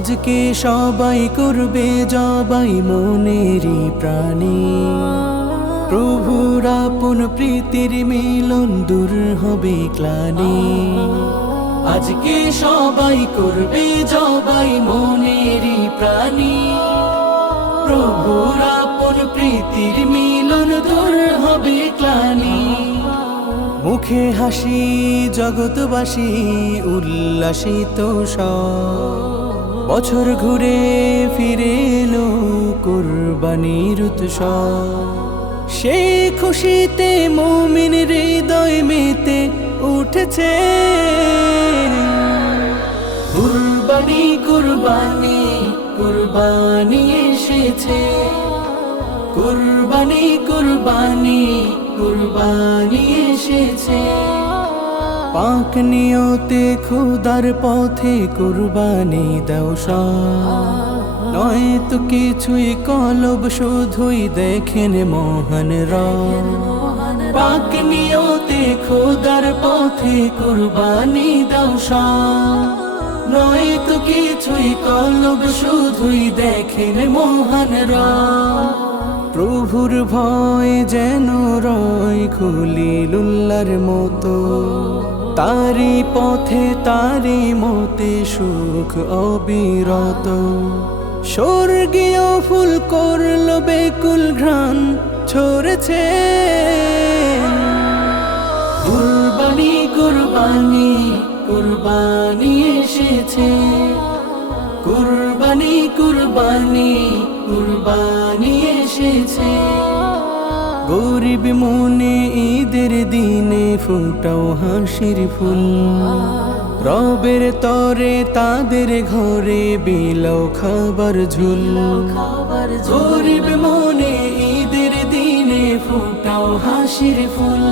আজকে সবাই করবে জবাই মনেরই প্রাণী। প্রভুর আপন প্রীতির মিলন দূর হবে ক্লানি। আজকে সবাই করবে জবাই মনেরই প্রাণী। প্রভুর আপন প্রীতির মিলন দূর হবে ক্লানি। মুখে হাসি, জগৎবাসী, উল্লাসিত সব। বছর ঘুরে ফিরে এলো কোরবানির সেই খুশিতে মুমিন হৃদয় মেতে উঠেছে। কুরবানি কুরবানি কুরবানি এসেছে। কুরবানি কুরবানি কুরবানি এসেছে। পাক নিয়তে খুদার পথে কুরবানি দাও নয় তো কিছুই কলব শুধুই দেখেন মোহন পাক নিয়তে খুদার পথে কুরবানি দাও নয় তো কিছুই কলব শুধুই দেখেন মোহন রব প্রভুর ভয় যেন রয় খুলিলুল্লার মতো। তারি পথে তারি মতে সুখ অবিরত। স্বর্গীয় ফুল করল বেকুল ঘ্রাণ, ছড়েছে। কুরবানি কুরবানি কুরবানি এসেছে। কুরবানি কুরবানি কুরবানি এসেছে। গরিব মনে ঈদের দিনে ফুটাও হাসির ফুল। রবের তরে তাদের ঘরে বিলাও খাবার ঝুল। গরিব মনে ঈদের দিনে ফুটাও হাসির ফুল।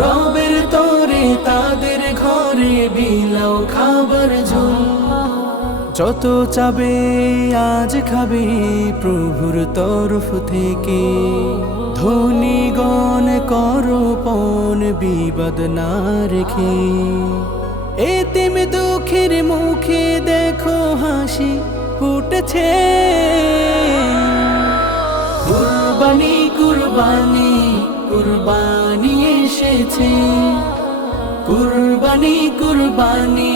রবের তরে তাদের ঘরে বিলাও খাবার ঝুল। যত চাবে আজ খাবে প্রভুর তরফ থেকে। ধনীগণ করো পণ বিবাদ না রেখে। এতিম দুঃখের মুখে দেখো হাসি ফুটেছে। কুরবানি কুরবানি কুরবানি এসেছে। কুরবানি কুরবানি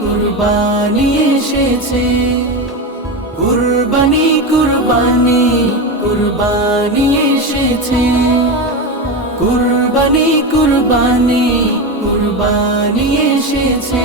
কুরবানি এসেছে। কুরবানি কুরবানি কুরবানি এসেছে। কুরবানি কুরবানি কুরবানি এসেছে।